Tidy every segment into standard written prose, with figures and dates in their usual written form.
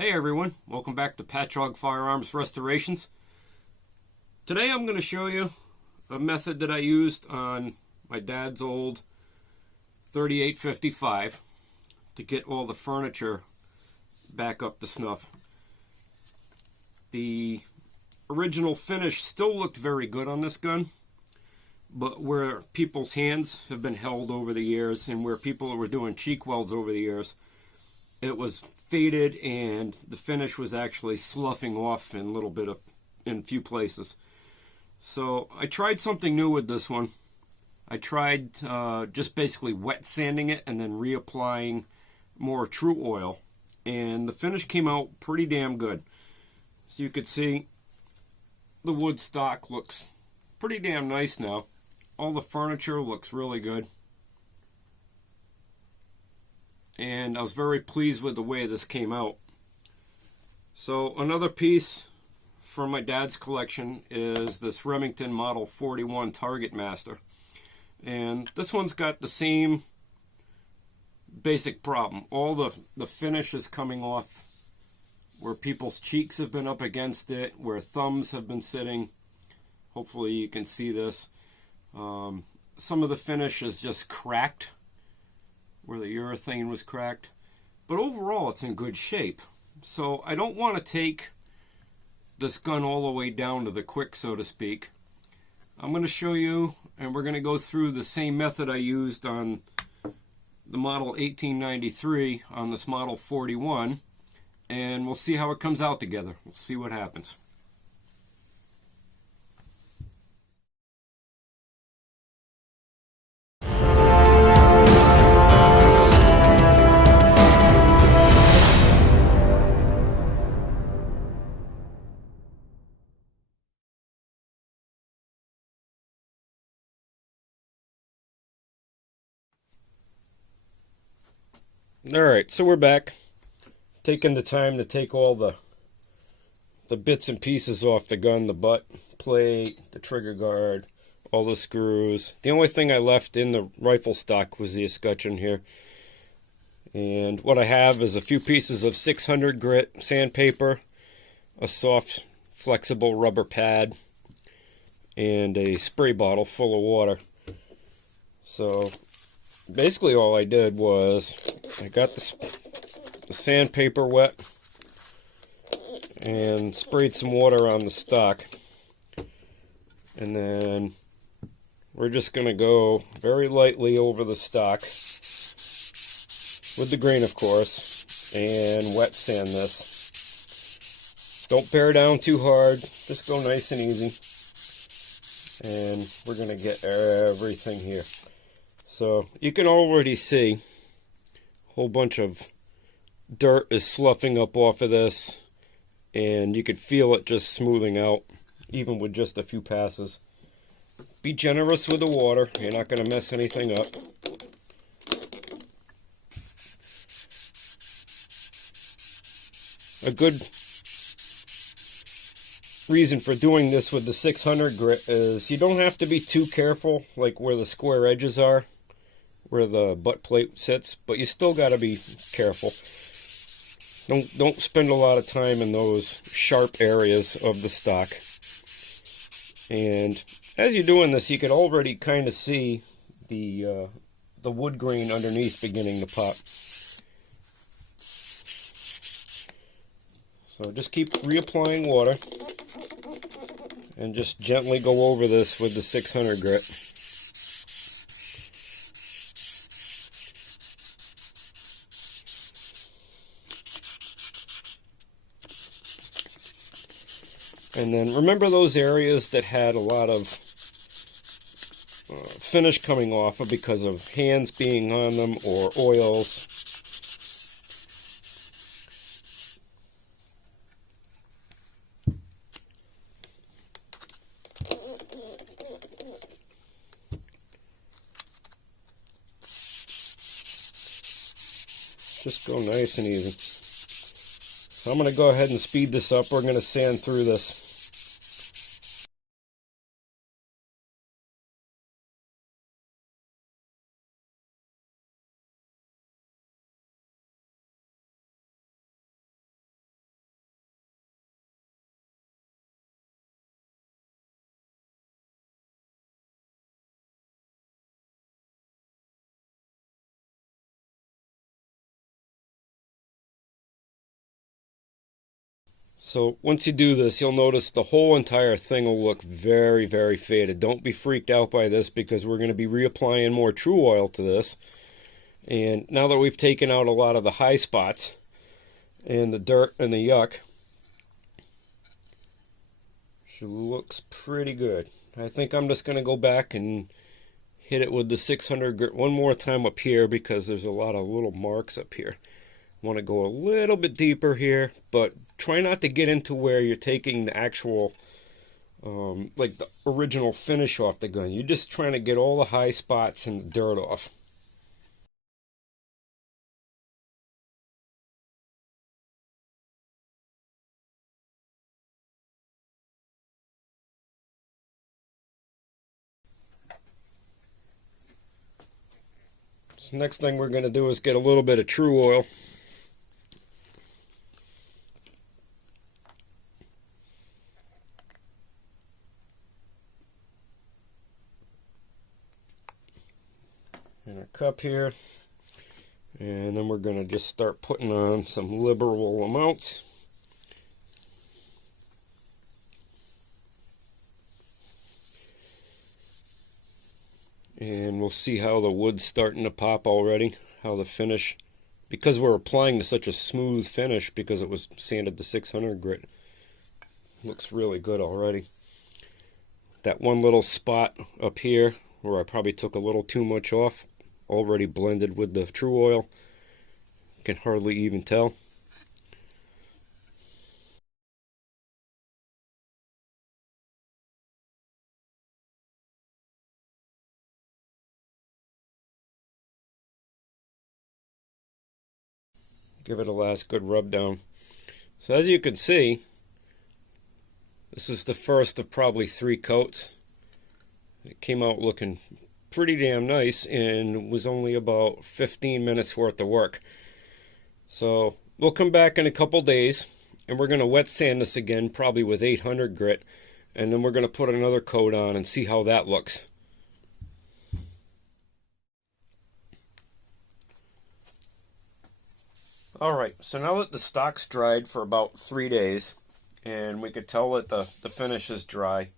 Hey everyone, welcome back to Patchogue Firearms Restorations. Today I'm going to show you a method that I used on my dad's old 3855 to get all the furniture back up to snuff. The original finish still looked very good on this gun, but where people's hands have been held over the years and where people were doing cheek welds over the years, it was faded and the finish was actually sloughing off in a few places. So I tried something new with this one. I tried just basically wet sanding it and then reapplying more Truoil, and the finish came out pretty damn good. So you could see the wood stock looks pretty damn nice now. All the furniture looks really good. And I was very pleased with the way this came out. So another piece from my dad's collection is this Remington Model 41 Target Master. And this one's got the same basic problem. All the finish is coming off where people's cheeks have been up against it, where thumbs have been sitting. Hopefully you can see this. Some of the finish is just cracked, where the urethane was cracked, but overall it's in good shape. So I don't want to take this gun all the way down to the quick, so to speak. I'm going to show you, and we're going to go through the same method I used on the model 1893 on this model 41, and we'll see how it comes out together. We'll see what happens. Alright, so we're back. Taking the time to take all the bits and pieces off the gun, the butt plate, the trigger guard, all the screws. The only thing I left in the rifle stock was the escutcheon here. And what I have is a few pieces of 600 grit sandpaper, a soft flexible rubber pad, and a spray bottle full of water. So basically all I did was I got the sandpaper wet and sprayed some water on the stock, and then we're just going to go very lightly over the stock with the grain, of course, and wet sand this. Don't bear down too hard, just go nice and easy, and we're going to get everything here. So you can already see a whole bunch of dirt is sloughing up off of this, and you could feel it just smoothing out even with just a few passes. Be generous with the water, you're not going to mess anything up. A good reason for doing this with the 600 grit is you don't have to be too careful, like where the square edges are, where the butt plate sits, but you still got to be careful. Don't spend a lot of time in those sharp areas of the stock. And as you're doing this, you can already kind of see the wood grain underneath beginning to pop. So just keep reapplying water and just gently go over this with the 600 grit. And then remember those areas that had a lot of finish coming off of because of hands being on them or oils. Just go nice and easy. So I'm going to go ahead and speed this up. We're going to sand through this. So once you do this, you'll notice the whole entire thing will look very, very faded. Don't be freaked out by this because we're going to be reapplying more Truoil to this. And now that we've taken out a lot of the high spots and the dirt and the yuck, she looks pretty good. I think I'm just going to go back and hit it with the 600 grit one more time up here because there's a lot of little marks up here. I want to go a little bit deeper here, but try not to get into where you're taking the actual, like the original finish off the gun. You're just trying to get all the high spots and the dirt off. So next thing we're going to do is get a little bit of Truoil. In our cup here, and then we're going to just start putting on some liberal amounts. And we'll see how the wood's starting to pop already, how the finish, because we're applying to such a smooth finish because it was sanded to 600 grit, looks really good already. That one little spot up here where I probably took a little too much off, already blended with the Truoil. Can hardly even tell. Give it a last good rub down. So as you can see, this is the first of probably 3 coats. It came out looking pretty damn nice and was only about 15 minutes worth of work. So we'll come back in a couple days and we're going to wet sand this again, probably with 800 grit, and then we're going to put another coat on and see how that looks. Alright, so now that the stock's dried for about 3 days and we could tell that the finish is dry,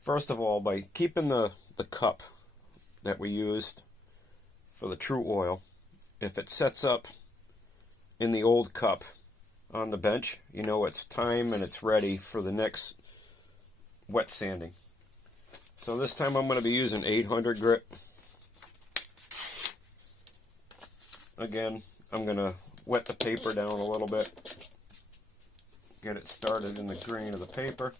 first of all, by keeping the cup that we used for the Truoil, if it sets up in the old cup on the bench, you know it's time and it's ready for the next wet sanding. So this time I'm going to be using 800 grit. Again, I'm going to wet the paper down a little bit, get it started in the grain of the paper.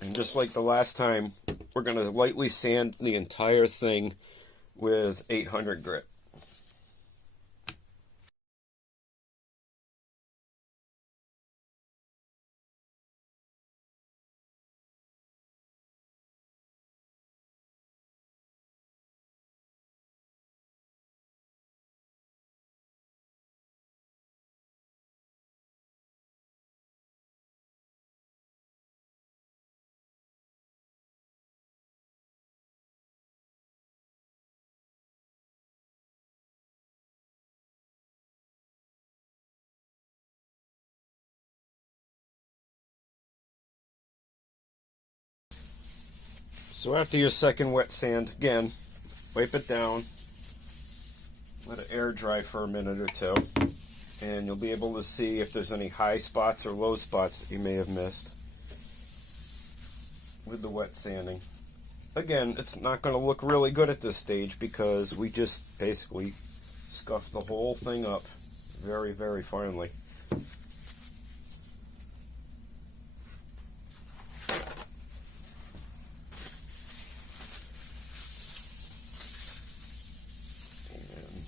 And just like the last time, we're going to lightly sand the entire thing with 800 grit. So after your second wet sand, again, wipe it down, let it air dry for a minute or two, and you'll be able to see if there's any high spots or low spots that you may have missed with the wet sanding. Again, it's not going to look really good at this stage because we just basically scuffed the whole thing up very, very finely.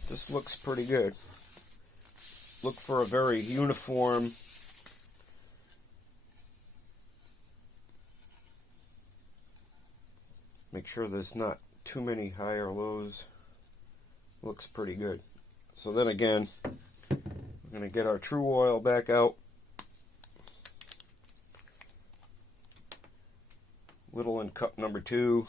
This looks pretty good. Look for a very uniform make sure there's not too many high or lows. Looks pretty good. So then again, we're going to get our Truoil back out. Little in cup number 2.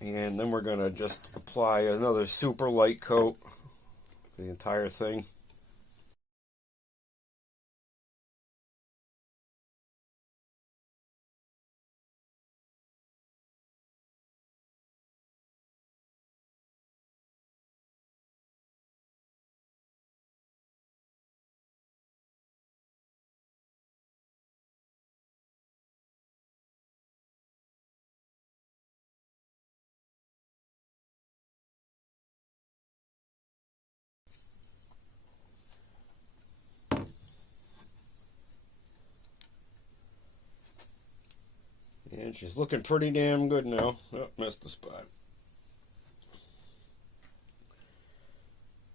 And then we're going to just apply another super light coat for the entire thing. And she's looking pretty damn good now. Oh, missed the spot.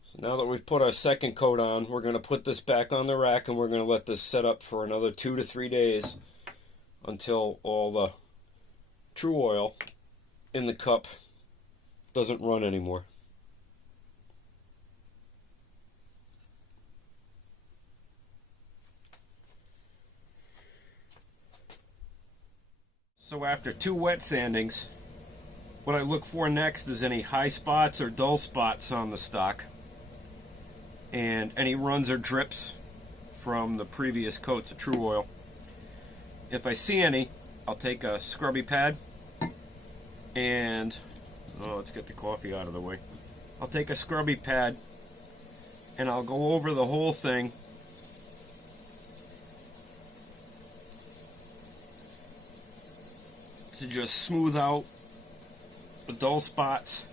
So now that we've put our second coat on, we're going to put this back on the rack and we're going to let this set up for another 2 to 3 days until all the Truoil in the cup doesn't run anymore. So after 2 wet sandings, what I look for next is any high spots or dull spots on the stock and any runs or drips from the previous coats of Truoil. If I see any, I'll take a scrubby pad and, let's get the coffee out of the way. I'll take a scrubby pad and I'll go over the whole thing to just smooth out the dull spots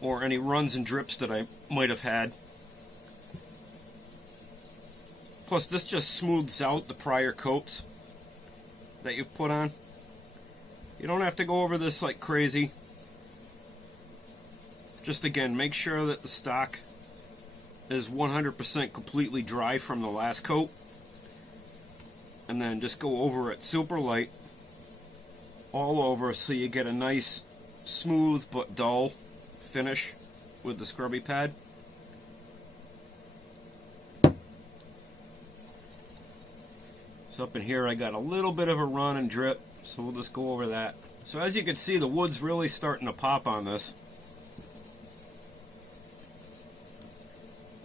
or any runs and drips that I might have had. Plus, this just smooths out the prior coats that you've put on. You don't have to go over this like crazy. Just again, make sure that the stock is 100% completely dry from the last coat. And then just go over it super light all over so you get a nice smooth but dull finish with the scrubby pad. So up in here I got a little bit of a run and drip, so we'll just go over that. So as you can see, the wood's really starting to pop on this.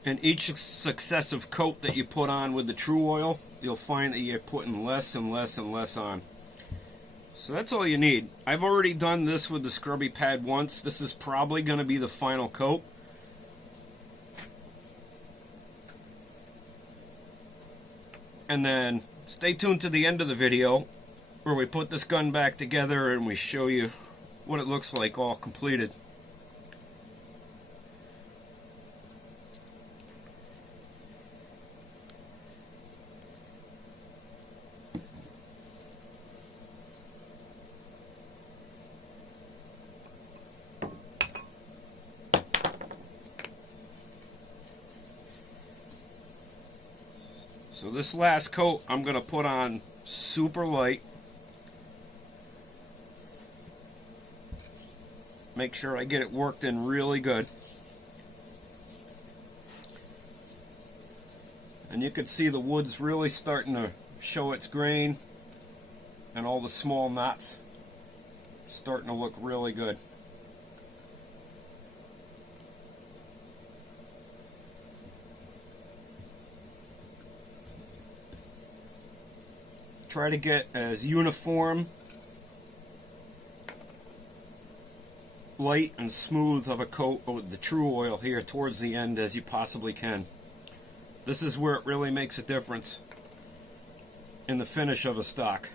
And each successive coat that you put on with the Truoil, you'll find that you're putting less and less and less on. So that's all you need. I've already done this with the scrubby pad once. This is probably going to be the final coat. And then stay tuned to the end of the video where we put this gun back together and we show you what it looks like all completed. So this last coat I'm going to put on super light. Make sure I get it worked in really good. And you can see the wood's really starting to show its grain and all the small knots starting to look really good. Try to get as uniform, light and smooth of a coat with the Truoil here towards the end as you possibly can. This is where it really makes a difference in the finish of a stock.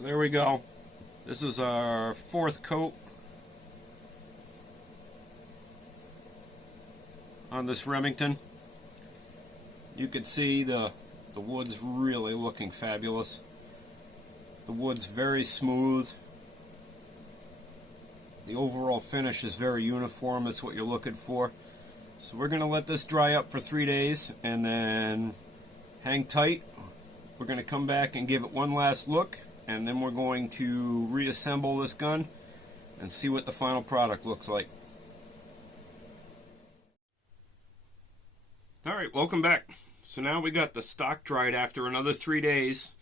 So there we go. This is our 4th coat on this Remington. You can see the wood's really looking fabulous. The wood's very smooth. The overall finish is very uniform. That's what you're looking for. So we're going to let this dry up for 3 days and then hang tight. We're going to come back and give it one last look, and then we're going to reassemble this gun and see what the final product looks like. Alright, welcome back. So now we got the stock dried after another 3 days,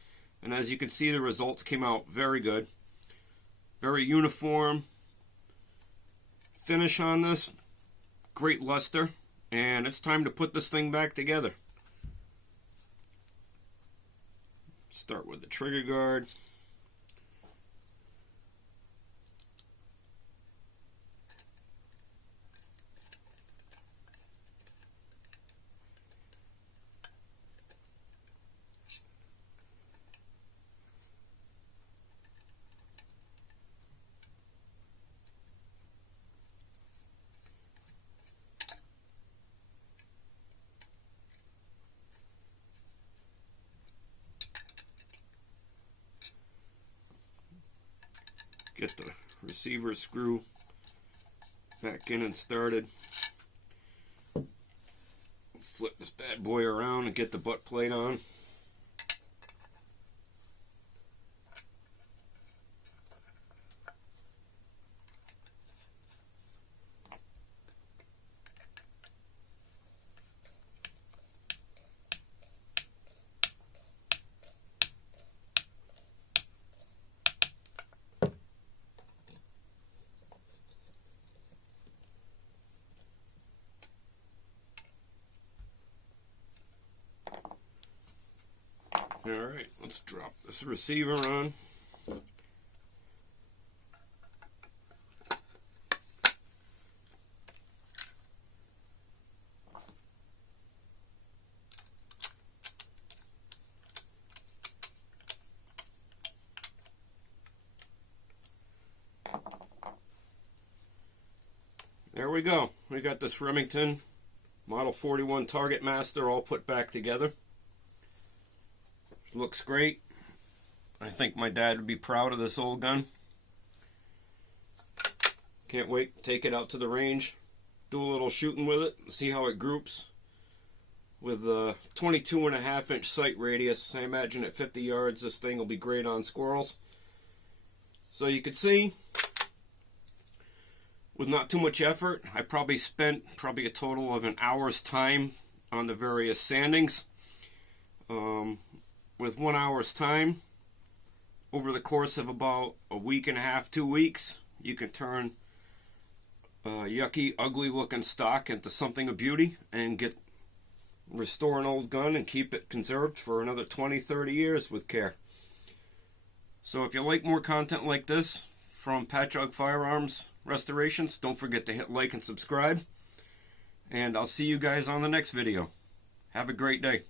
and as you can see, the results came out very good. Very uniform finish on this, great luster, and it's time to put this thing back together. Start with the trigger guard. Get the receiver screw back in and started. Flip this bad boy around and get the butt plate on. Alright, let's drop this receiver on. There we go. We got this Remington Model 41 Target Master all put back together. Looks great. I think my dad would be proud of this old gun. Can't wait to take it out to the range, do a little shooting with it, see how it groups. With a 22.5-inch sight radius, I imagine at 50 yards this thing will be great on squirrels. So you can see, with not too much effort, I probably spent a total of an hour's time on the various sandings. With 1 hour's time, over the course of about a week and a half, 2 weeks, you can turn a yucky, ugly looking stock into something of beauty and restore an old gun and keep it conserved for another 20-30 years with care. So if you like more content like this from Patchogue Firearms Restorations, don't forget to hit like and subscribe, and I'll see you guys on the next video. Have a great day.